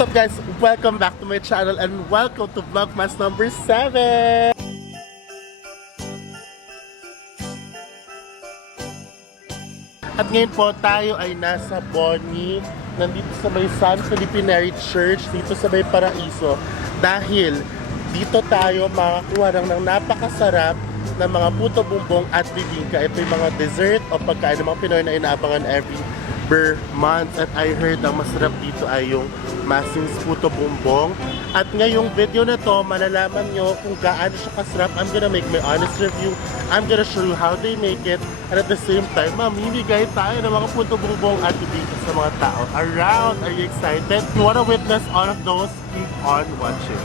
What's up guys? Welcome back to my channel and welcome to Vlogmas number 7! At ngayon po tayo ay nasa Bonnie, nandito sa may San Felipe Church, dito sa may Paraiso. Dahil dito tayo makakuha ng napakasarap na mga puto, bumbong at bibingka. Ito yung mga dessert o pagkain ng mga Pinoy na inaabangan every month. At I heard ang masarap dito ay yung Masing's puto bumbong. At ngayong video na to, malalaman nyo kung gaano siya kasarap. I'm gonna make my honest review. I'm gonna show you how they make it. And at the same time, mamimigay tayo ng mga puto bumbong at bibingka sa mga tao around. Are you excited? If you wanna witness all of those, keep on watching.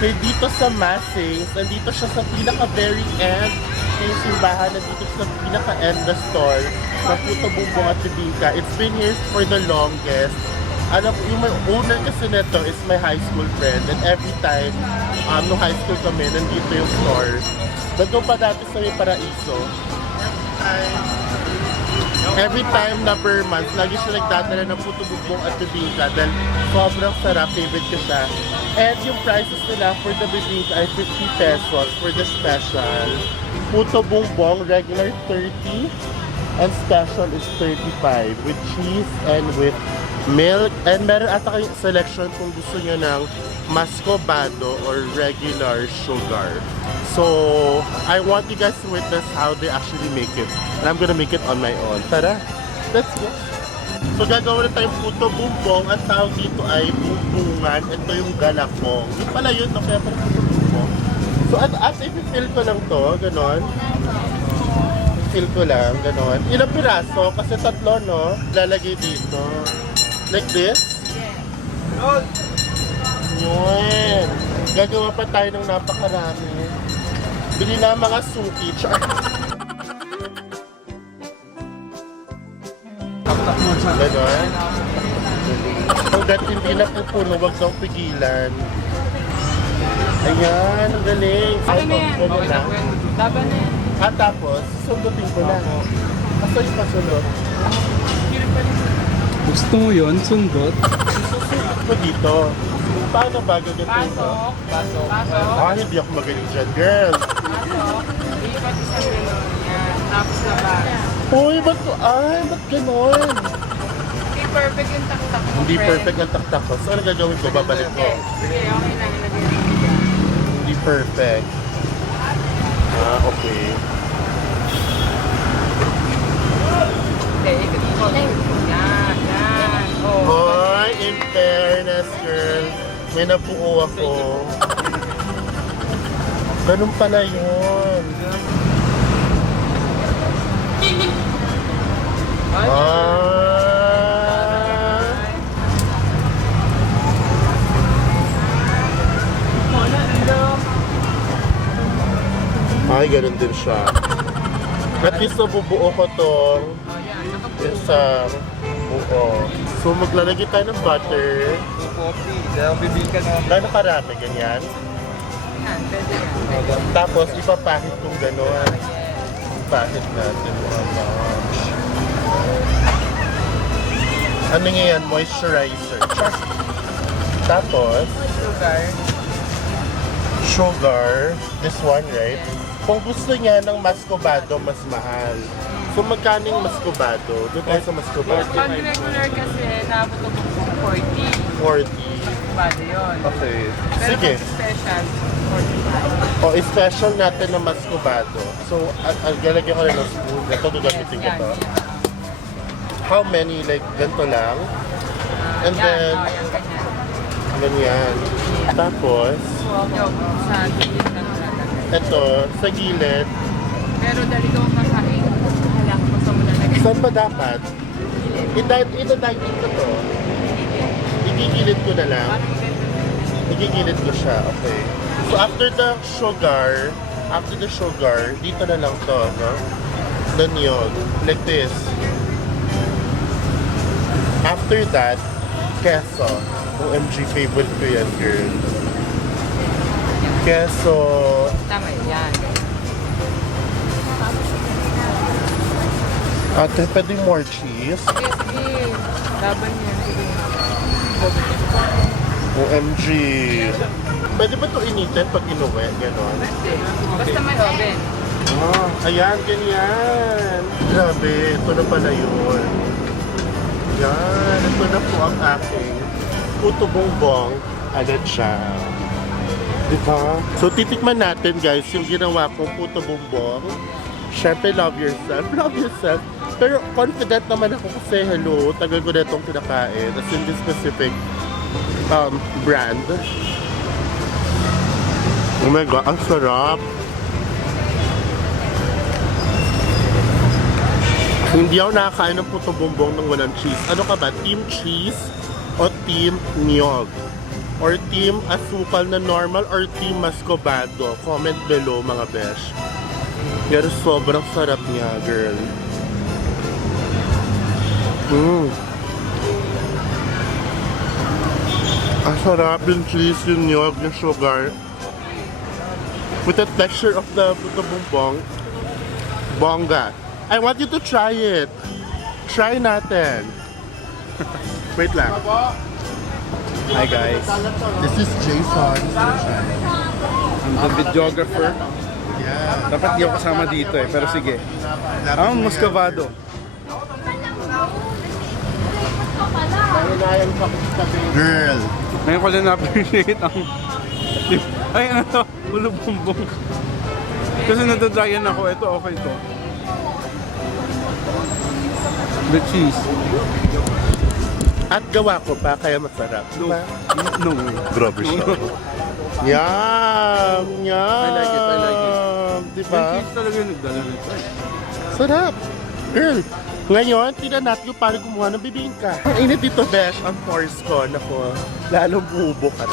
Okay, dito sa Masing's, nandito siya sa pinaka-very end. Yung simbahan, nandito siya sa pinaka-end na store ng puto, bumbong at bibingka. It's been here for the longest. Alam ko, yung may owner kasi nito is my high school friend. And every time, nung high school kami, nandito yung store. Nandun pa dati sa may Paraiso. Every time na per month, lagi siya nagdadala ng puto, bumbong at bibingka dahil sobrang sarap, favorite ko siya. And yung prices nila for the bibingka ay 50 pesos for the special. Puto bumbong, regular 30 and special is 35 with cheese and with milk. And meron ata kayong selection kung gusto nyo ng muscovado or regular sugar. So, I want you guys to witness how they actually make it. And I'm gonna make it on my own. Tara, let's go! So, gagawin na tayong puto bumbong. Ang tawag dito ay bumbungan. Ito yung galakong. Yung pala yun, no? Kaya pala puto bumbong. So, as i-fill ko lang to, ganon. I-fill ko lang, ganon. Ilang piraso? Kasi tatlo, no? Lalagay dito. Like this? Yeah. Yun. Gagawa pa tayo ng napakarami. Bili na mga suki. Ganon. Hanggat hindi na pupuno, huwag daw pigilan. Ayan, ang galing. Ano na yan? Laban na yan. At tapos, sundutin ko na. Asa yung pasunod? Gusto mo yun? Sundot? Susundot ko dito. Paano ba gagawin ko? Pasok. Hindi ako magaling dyan, girl. Pasok. Ipat isang gano'n. Yan. Tapos labas. Uy, ba't ganon? Hindi perfect yung taktak mo, Hindi friend. perfect ang taktak ko. So, ano gagawin ko? Babalik ko. Sige, okay lang. Ilagay mo dyan. Hindi perfect. Okay. Hindi, ikot mo. Yan. Oh. Hoy, in fairness, girl. May nabuo ako. Ganun pala yun. Ay, ganun din siya. At least nabubuo ko tong isang buo. So, maglalagay tayo ng butter. Gano'ng karami, ganyan. Yan, pwede yan. Tapos, ipapahit kong gano'n. Ipahit natin mga moms. Ano nga yan? Moisturizer. Tapos, sugar. This one, right? Kung gusto niya ng muscovado, mas mahal. So, magkano yung muscovado? Doon tayo sa muscovado. Pag regular kasi, naabot ang bumbong 40. 40. Bado yun. Okay. Pero Sige. pag special, 45. O, special natin ng muscovado. So, galagyan ko rin ng spoon. Ito, gagamitin ko to. How many? Like, ganito lang? And then, Yan, ganyan. Tapos, sa gilid na nalalagay. ito, sa gilid. Pero dali ko makain. Halak mo sa muna lagay. Saan ba dapat? Ida-dining ko to. Igigilid ko na lang. Igigilid ko siya. Okay. So, after the sugar, dito na lang to, no? Then yun. Like this. After that, Queso. OMG, favorite ko yan, girl. Queso. Tama yan. Ate, pwede more cheese? Sige, sige. Laban yan. Sige. OMG. Pwede ba ito initin pag inuwi? Ganon. Basta may oven. Ayan, ganyan. Grabe, ito na pala yun. Yan, ito na po ang aking puto bumbong. Agad siya. Diba? So, titikman natin guys yung ginawa kong puto bumbong. Siyempre, love yourself. Love yourself. Pero confident naman ako kasi, hello, tagal ko na itong kinakain. As in this specific brand. Oh my God, ang sarap. Hindi ako nakakain ng puto bumbong ng walang cheese. Ano ka ba? Team cheese o team niyog? Or team asukal na normal or team mascobado? Comment below mga besh. Pero sobrang sarap niya, girl. Ang sarap yung cheese, yung niyog, yung sugar. With the texture of the puto bumbong. Bongga. I want you to try it. Try natin. Wait lang. Hi guys, This is Jason. I'm the videographer. Yeah. Dapat di ako kasama dito eh, pero sige. Muscovado. Girl. Ngayon ko lang na-appreciate ang... Ay, ano to? Puto bumbong. Kasi nadadryan ako. Ito, okay to. The cheese. At gawa ko pa, kaya masarap. Diba? No. Grabe siya. Yum! Yum! I like it, I like it. Diba? Yung cheese talaga yung nagdala nito eh. Sarap! Girl, ngayon, tinan natin yung paano gumawa ng bibingka. Ang init dito, besh, ang pores ko. Naku, lalong bubo ka.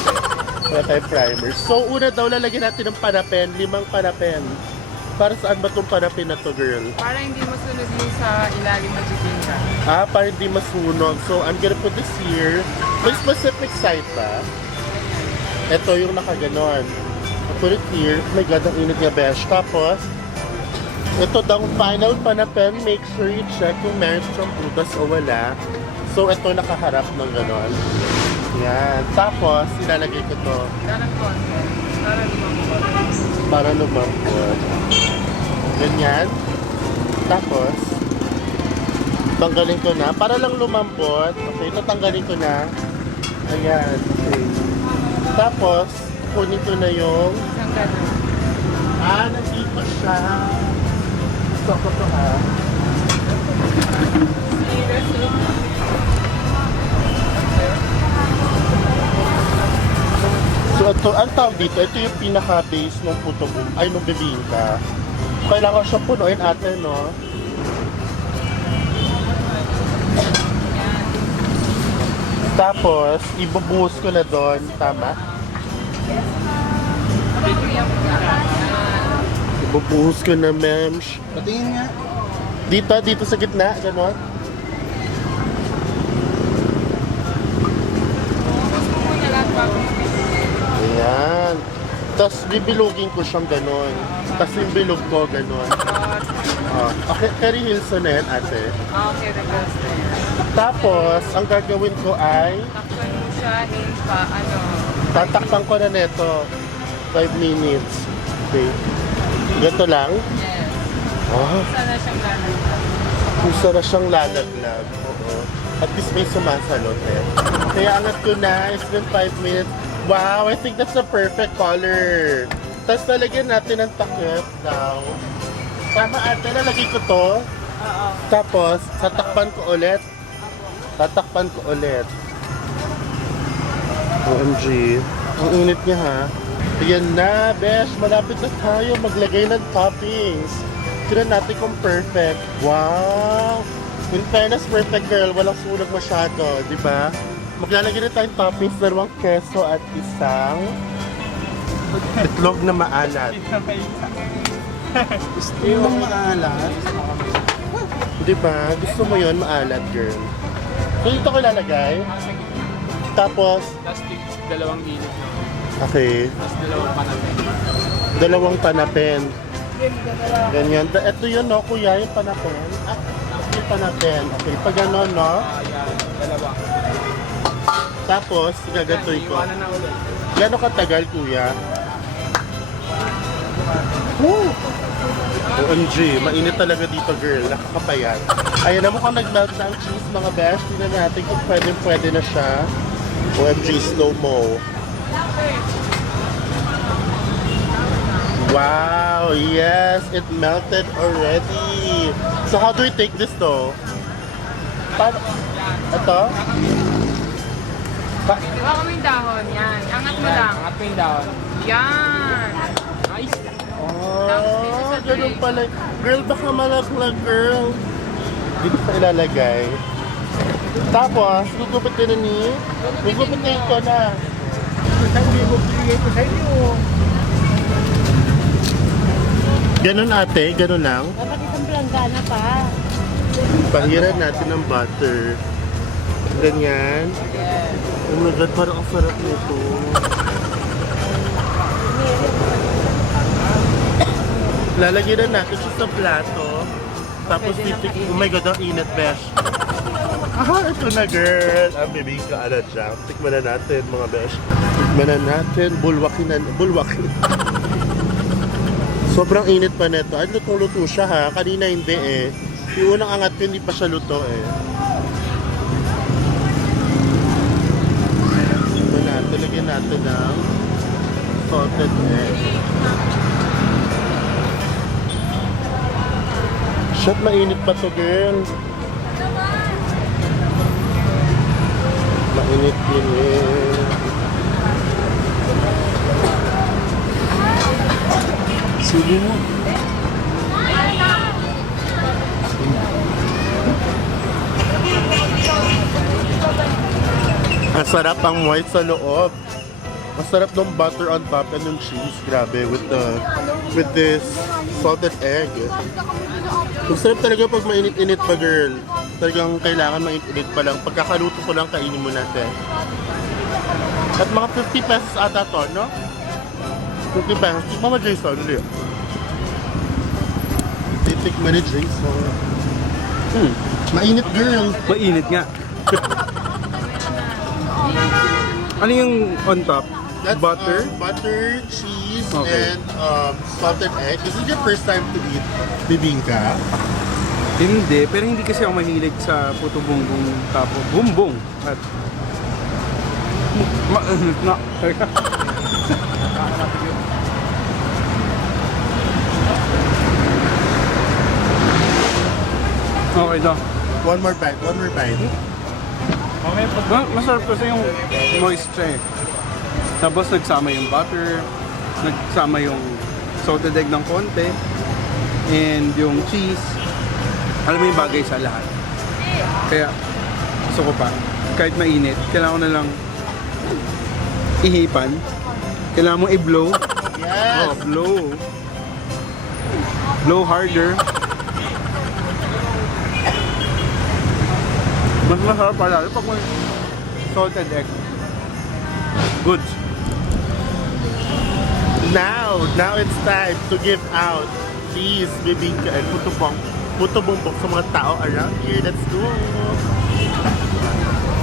Wala tayong primer. So, una daw, lalagyan natin ng parapen, 5 parapen. Para saan ba itong parapen na to, girl? Para hindi masunog yung sa ilalim ng bibingka. Para hindi masunog. So, I'm gonna put this here. May specific side ba? Ito yung nakaganon. I put it here. Oh my God, ang init niya, besh. Tapos, ito daw final panapen. Make sure you check kung meron siyang prutas o wala. So, ito nakaharap ng ganon. Yan. Tapos, ilalagay ko to Darang konti. Para lumambot. para lumambot. Ganyan. Tapos, tanggalin ko na. Para lang lumambot. Okay, tatanggalin ko na. Ayan. Okay. Tapos, kunin ko na yung... Isang ganun. nandito siya. Gusto ko to ha. So, ito, ang tawag dito, ito yung pinaka-base ng puto ay ng bibingka. Kailangan siya punuin ate, no? Tapos, ibubuhos ko na doon. Tama? Ibubuhos ko na, mems. Patingin nga. Dito sa gitna, gano'n. Ayan. Tapos, bibilugin ko siyang gano'n. Tapos, yung bilog ko, gano'n. Okay, Carrie Hilson na yan, ate. Okay, the ghost. Tapos, ang gagawin ko ay Takpan mo siya in tatakpan ko na neto 5 minutes. Okay. Ganito lang. Yes. Sana siyang lalaglag. Gusto na siyang lalaglag. Oo. At least may sumasalot eh. Kaya angat ko na. It's been 5 minutes. Wow, I think that's a perfect color. Tapos lalagyan natin ng takip daw. Tama ate, lalagay ko to. Oo. Tapos, tatakpan ko ulit. Tatakpan ko ulit. OMG. Ang init niya ha. Ayan na, besh. Malapit na tayo maglagay ng toppings. Tignan natin kung perfect. Wow! In fairness, perfect girl. Walang sunog masyado, di ba? Maglalagay na tayong toppings, 2 keso at isang itlog na maalat. Gusto mo maalat? Di ba? Gusto mo yon maalat, girl. So, dito ko lalagay. Tapos, Tapos dalawang init na. okay. Tapos dalawang panapin. Dalawang panapin. Ganyan. Ito yun, no, kuya, yung panapin. Yung panapin. Okay, pag gano'n, no? Yan, dalawa. Tapos, gagatoy ko. Iwanan na ulit. Gano'ng katagal, kuya? Woo! OMG, mainit talaga dito, girl. Nakakapayat. Ayan na, mukhang nag-melt na ang cheese, mga besh. Tingnan natin kung pwede na siya. OMG, slow-mo. Wow, yes, it melted already. So how do we take this though? Ito? Hawa mo yung dahon, yan. Angat mo lang. Angat mo yung dahon. Yan. Nice. Oh, ganun pala. Girl, baka malaglag, girl. Dito pa ilalagay. Tapos, gugupitin na ni. Gugupitin ko na. Hindi mo bigay ko sa inyo. Ganun ate, ganun lang. Dapat isang planggana pa. Pahiran natin ng butter. Ganyan. Oh my God, parang ang sarap nito. Lalagyan na natin siya sa plato. Tapos titik, oh my God, ang init, besh. Ito na, girl. Ang bibingka, ano dyan. Tikman na natin, mga besh. Tikman na natin. Bulwakin. Sobrang init pa nito. Ay, lutong-luto siya, ha. Kanina hindi, eh. Yung unang angat ko, hindi pa siya luto, eh. Tikman natin. Lagyan natin ng salted egg. Shit, mainit pa to, girl. Mainit. Sige mo. Ang sarap ang white sa loob. Masarap ng butter on top and yung cheese. Grabe, with this salted egg. Ang sarap talaga pag mainit-init pa, girl. Talagang kailangan mainit-init pa lang. Pagkakaluto ko lang, kainin mo natin. At mga 50 pesos ata to, no? 50 pesos. Mama Jason, ulit. Titikman ni Jason. Mainit, girl. Mainit nga. Ano yung on top? That's Butter? Butter, cheese, Okay. and salted egg. This is your first time to eat bibingka? Hindi, pero hindi kasi ako mahilig sa puto bumbong tapo. Bumbong! At... na. Okay to. One more bite. Masarap kasi yung moisture eh. Tapos nagsama yung butter, nagsama yung salted egg ng konti, and yung cheese. Alam mo yung bagay sa lahat. Kaya gusto ko pa, kahit mainit, kailangan ko na lang ihipan. Kailangan mong i-blow. Yes! Oh, blow. Blow harder. Mas masarap pala pag may salted egg. Good. Now it's time to give out cheese, bibingka, and puto bumbong sa mga tao around here. Let's go!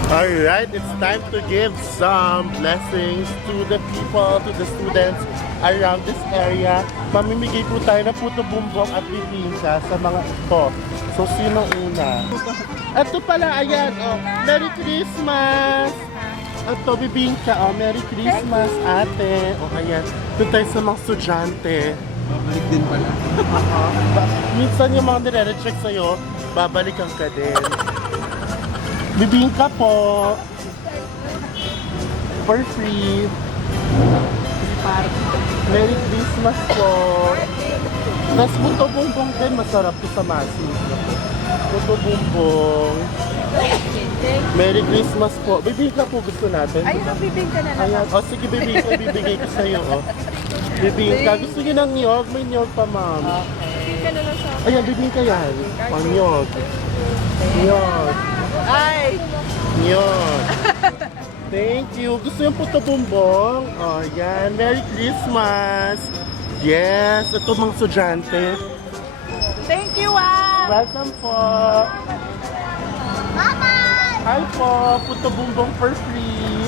Alright, it's time to give some blessings to the people, to the students around this area. Mamimigay po tayo ng puto bumbong at bibingka sa mga ito. So, sino una? Ito pala, ayan, oh. Merry Christmas! Ito, bibingka, oh. Merry Christmas, ate. O, ayan. Doon tayo sa mga estudyante. Balik din pala. Minsan yung mga nire-recheck sa'yo, babalikan ka din. Bibingka po. For free. Merry Christmas po. Tapos puto bumbong din, masarap to sa masi. Puto bumbong. Merry Christmas po. Bibingka po gusto natin. Ayun ang bibingka na lang. Ayan. O sige, bibingka, ibibigay ko sa'yo. Oh. Bibingka. Gusto niyo ng niyog? May niyog pa, ma'am. Bibingka na lang sa Ayan, bibingka yan. Panyog. Niyog. Ay! Niyog. Thank you. Gusto yung Puto Bumbong? Oh, yan. Merry Christmas. Yes. Ito mga estudyante. Thank you, ah! Welcome po. Bye-bye! Hi po. Puto Bumbong for free.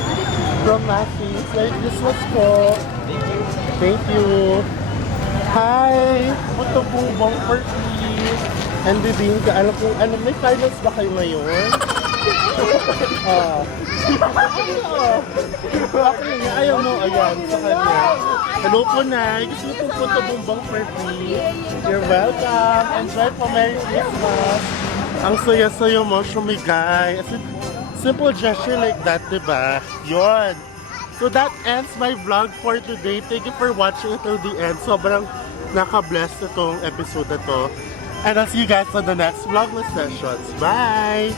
From Macy's. Merry Christmas po. Thank you. Hi. Puto Bumbong for free. And Bibingka, may finals ba kayo ngayon? Okay, ayaw mo, ayan, sa kanya. Hello po na, gusto niyo pong Puto Bumbong for free. You're welcome. Enjoy po, Merry Christmas. Ang saya-saya mo, shumigay. Simple gesture like that, diba? Yun. So that ends my vlog for today. Thank you for watching until the end. Sobrang naka-bless itong episode na to. And I'll see you guys on the next Vlogmas sessions. Bye!